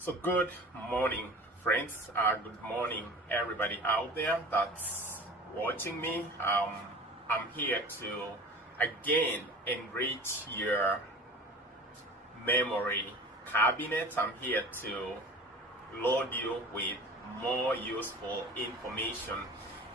So good morning, friends. Good morning, everybody out there that's watching me. I'm here to again enrich your memory cabinet. I'm here to load you with more useful information.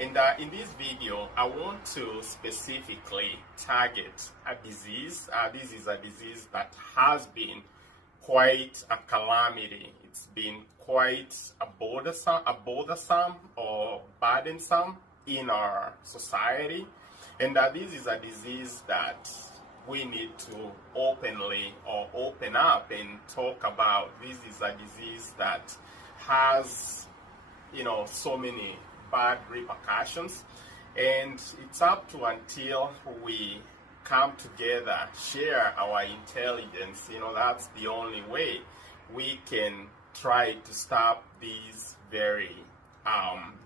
And in this video, I want to specifically target a disease. This is a disease that has been quite a calamity. It's been quite a bothersome or burdensome in our society. And this is a disease that we need to open up and talk about. This is a disease that has, so many bad repercussions, and it's up to until we come together, share our intelligence. That's the only way we can try to stop this very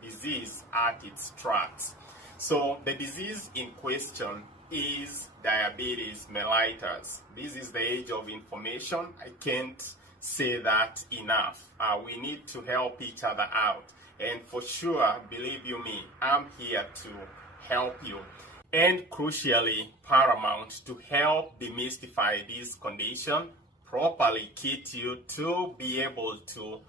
disease at its tracks. So the disease in question is diabetes mellitus. This is the age of information. I can't say that enough. We need to help each other out. And for sure, believe you me, I'm here to help you. And crucially paramount, to help demystify this condition, properly kit you to be able to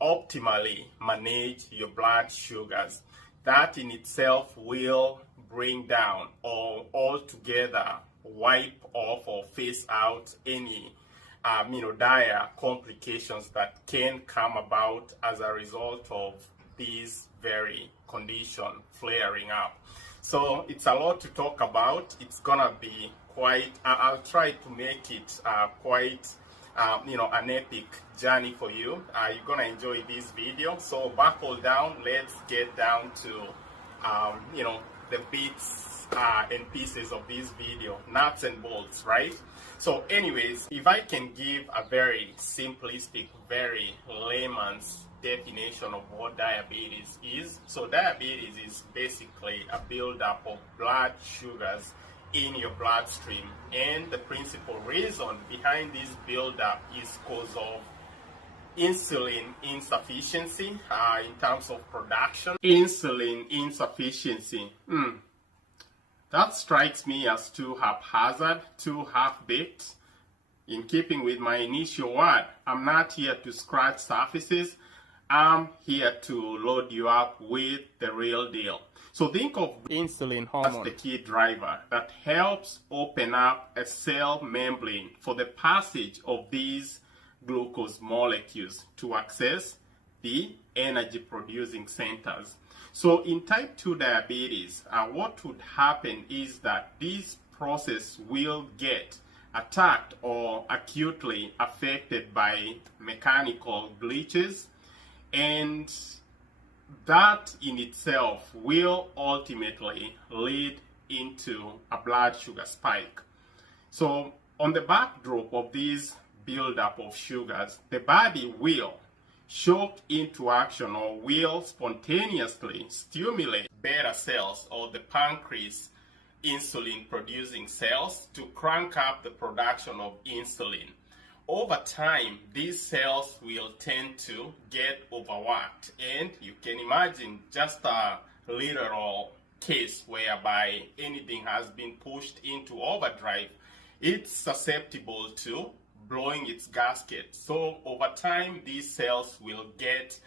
optimally manage your blood sugars. That in itself will bring down or altogether wipe off or phase out any dire complications that can come about as a result of this very condition flaring up. So it's a lot to talk about. It's gonna be quite, I'll try to make it quite an epic journey for you. You're gonna enjoy this video, so buckle down. Let's get down to the bits and pieces of this video, nuts and bolts, right? So anyways, if I can give a very simplistic, very layman's definition of what diabetes is. So diabetes is basically a buildup of blood sugars in your bloodstream, and the principal reason behind this buildup is cause of insulin insufficiency in terms of production. Insulin insufficiency. That strikes me as too haphazard, too half-baked. In keeping with my initial word, I'm not here to scratch surfaces. I'm here to load you up with the real deal. So think of insulin hormone as the key driver that helps open up a cell membrane for the passage of these glucose molecules to access the energy producing centers. So in type 2 diabetes, what would happen is that this process will get attacked or acutely affected by mechanical glitches, and that in itself will ultimately lead into a blood sugar spike. So on the backdrop of this buildup of sugars, the body will shock into action or will spontaneously stimulate beta cells or the pancreas insulin producing cells to crank up the production of insulin. Over time, these cells will tend to get overworked, and you can imagine just a literal case whereby anything has been pushed into overdrive, it's susceptible to blowing its gasket. So over time, these cells will get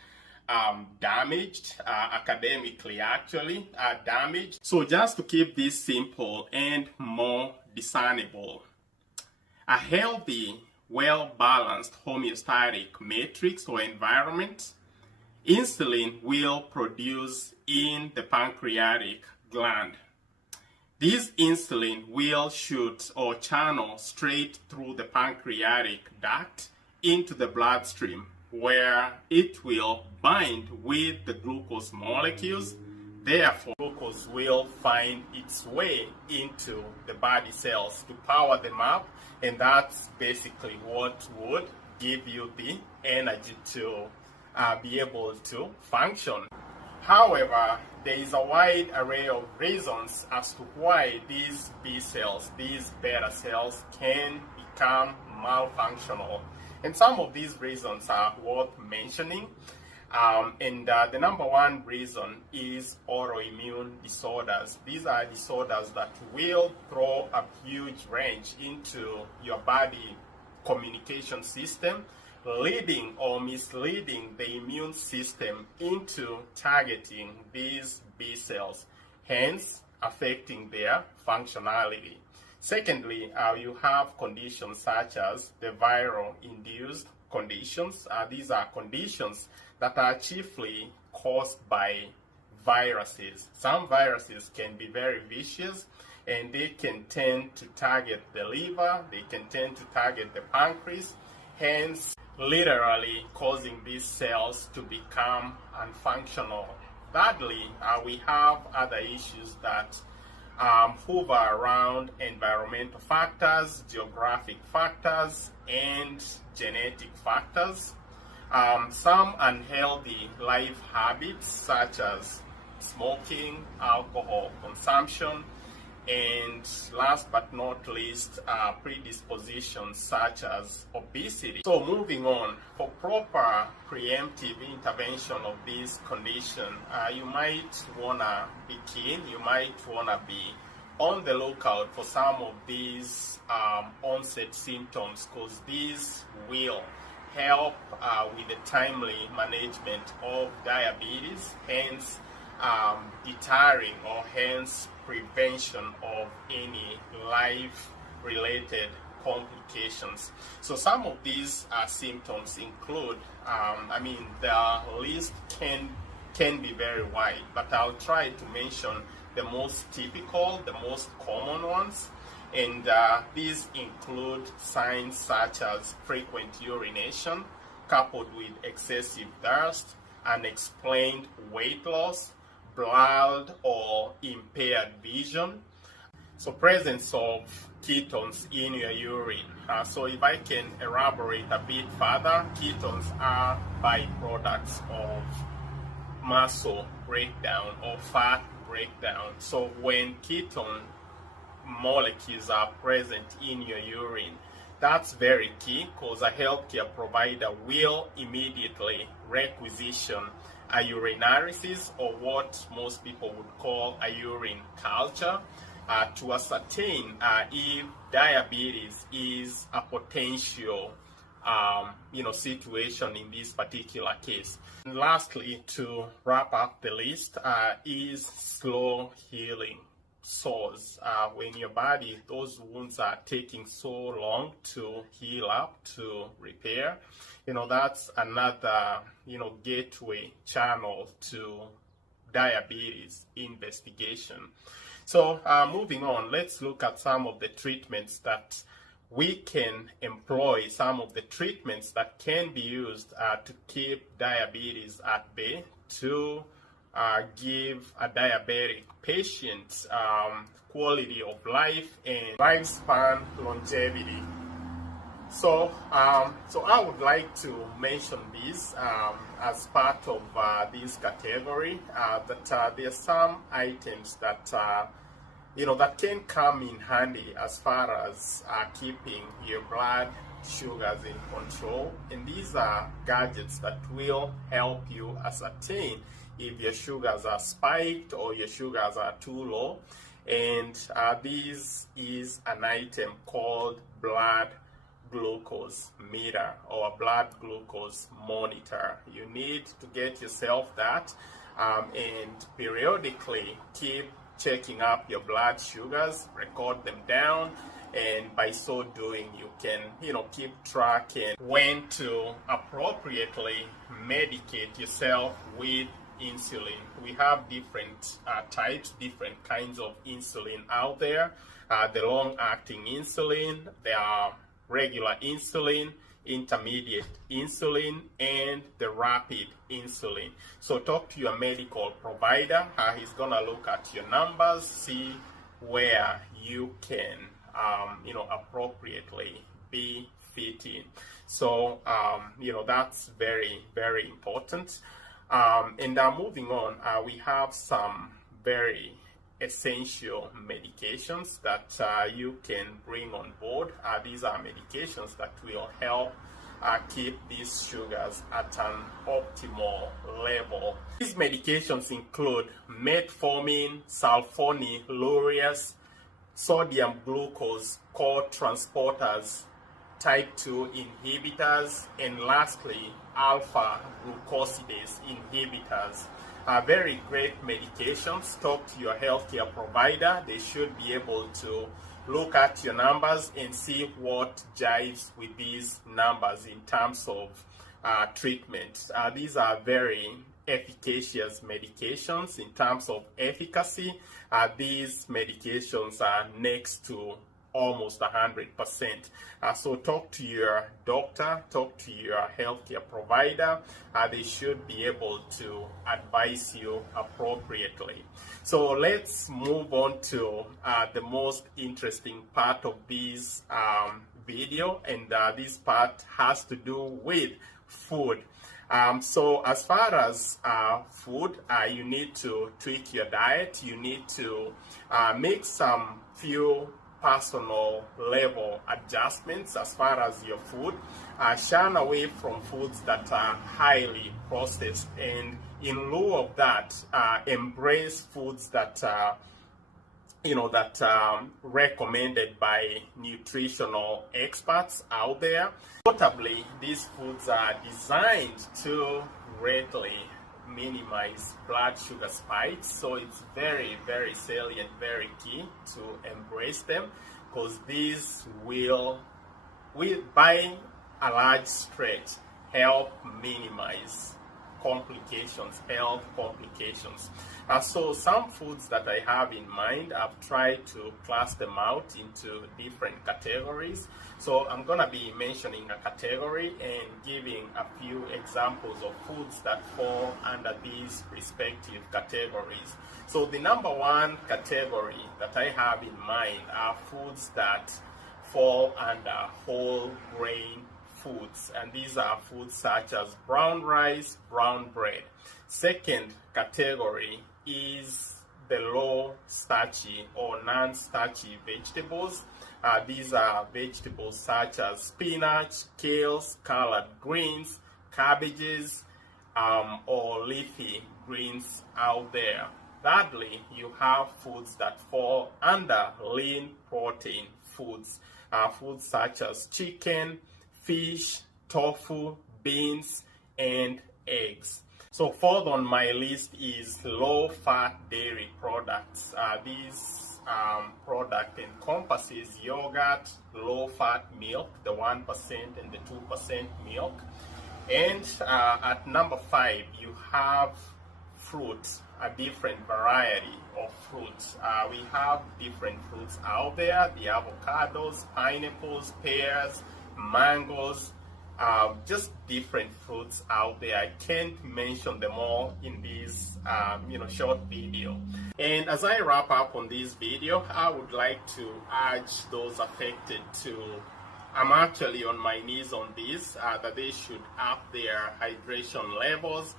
damaged, academically actually damaged. So just to keep this simple and more discernible, a healthy, well-balanced homeostatic matrix or environment, insulin will produce in the pancreatic gland. This insulin will shoot or channel straight through the pancreatic duct into the bloodstream, where it will bind with the glucose molecules. Therefore, glucose will find its way into the body cells to power them up, and that's basically what would give you the energy to be able to function. However, there is a wide array of reasons as to why these B cells, these beta cells, can become malfunctional. And some of these reasons are worth mentioning. The number one reason is autoimmune disorders. These are disorders that will throw a huge wrench into your body communication system, leading or misleading the immune system into targeting these B cells, hence affecting their functionality. Secondly, you have conditions such as the viral-induced conditions. These are conditions that are chiefly caused by viruses. Some viruses can be very vicious, and they can tend to target the liver, they can tend to target the pancreas, hence literally causing these cells to become unfunctional. Thirdly, we have other issues that hover around environmental factors, geographic factors, and genetic factors. Some unhealthy life habits such as smoking, alcohol consumption, and last but not least, predispositions such as obesity. So moving on, for proper preemptive intervention of this condition, you might want to be keen, you might want to be on the lookout for some of these onset symptoms, because these will help with the timely management of diabetes, hence deterring or hence prevention of any life-related complications. So some of these symptoms include, the list can be very wide, but I'll try to mention the most typical, the most common ones. And these include signs such as frequent urination, coupled with excessive thirst, unexplained weight loss, blurred or impaired vision. So presence of ketones in your urine. So if I can elaborate a bit further, ketones are byproducts of muscle breakdown or fat breakdown. So when ketone molecules are present in your urine, that's very key, because a healthcare provider will immediately requisition a urinalysis, or what most people would call a urine culture, to ascertain if diabetes is a potential situation in this particular case. And lastly, to wrap up the list, is slow healing sores. When your body, those wounds are taking so long to heal up, to repair, that's another, gateway channel to diabetes investigation. So moving on, let's look at some of the treatments that we can employ, some of the treatments that can be used to keep diabetes at bay, to give a diabetic patient quality of life and lifespan longevity. So I would like to mention this as part of this category, that there are some items that that can come in handy as far as keeping your blood sugars in control. And these are gadgets that will help you ascertain if your sugars are spiked or your sugars are too low. And this is an item called blood glucose meter or blood glucose monitor. You need to get yourself that and periodically keep checking up your blood sugars, record them down, and by so doing you can keep track and when to appropriately medicate yourself with insulin. We have different types, different kinds of insulin out there. The long-acting insulin, there are regular insulin, intermediate insulin, and the rapid insulin. So talk to your medical provider. He's gonna look at your numbers, see where you can appropriately be fitting. So that's very, very important. And moving on, we have some very essential medications that you can bring on board. These are medications that will help keep these sugars at an optimal level. These medications include metformin, sulfonylureas, sodium glucose co-transporters, type 2 inhibitors, and lastly, alpha glucosidase inhibitors. Very great medications. Talk to your healthcare provider. They should be able to look at your numbers and see what jives with these numbers in terms of treatment. These are very efficacious medications. In terms of efficacy, these medications are next to almost 100%. So talk to your doctor, talk to your healthcare provider. They should be able to advise you appropriately. So let's move on to the most interesting part of this video, and this part has to do with food. So as far as food, you need to tweak your diet. You need to make some few personal level adjustments as far as your food. Shun away from foods that are highly processed, and in lieu of that, embrace foods that recommended by nutritional experts out there. Notably, these foods are designed to greatly minimize blood sugar spikes, so it's very, very salient, very key to embrace them, because these will by a large stretch help minimize health complications. So some foods that I have in mind, I've tried to class them out into different categories. So I'm going to be mentioning a category and giving a few examples of foods that fall under these respective categories. So the number one category that I have in mind are foods that fall under whole grain foods, and these are foods such as brown rice, brown bread. Second category is the low starchy or non-starchy vegetables. These are vegetables such as spinach, kale, collard greens, cabbages, or leafy greens out there. Thirdly, you have foods that fall under lean protein foods. Foods such as chicken, fish, tofu, beans, and eggs. So fourth on my list is low-fat dairy products. These product encompasses yogurt, low-fat milk, the 1% and the 2% milk. And at number 5, you have fruits, a different variety of fruits. We have different fruits out there, the avocados, pineapples, pears, mangoes, just different fruits out there. I can't mention them all in this short video. And as I wrap up on this video, I would like to urge those affected to, I'm actually on my knees on this, that they should up their hydration levels.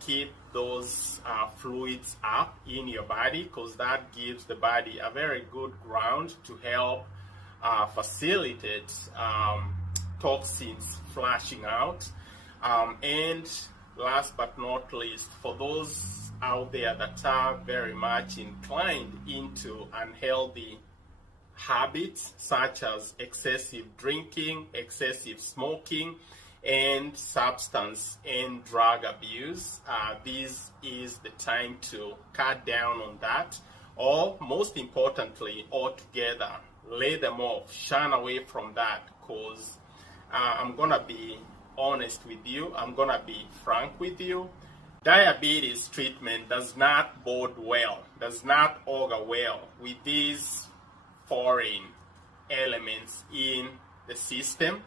Keep those fluids up in your body, because that gives the body a very good ground to help facilitate toxins flushing out. And last but not least, for those out there that are very much inclined into unhealthy habits such as excessive drinking, excessive smoking, and substance and drug abuse, this is the time to cut down on that, or most importantly, altogether lay them off, shun away from that, because I'm gonna be honest with you, I'm gonna be frank with you. Diabetes treatment does not bode well, does not augur well with these foreign elements in the system.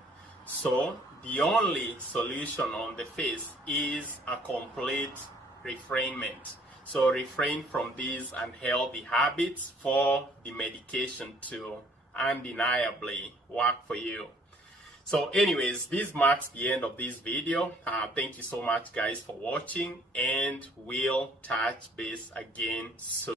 So the only solution on the face is a complete refrainment. So refrain from these unhealthy habits for the medication to undeniably work for you. So anyways, this marks the end of this video. Thank you so much guys for watching, and we'll touch base again soon.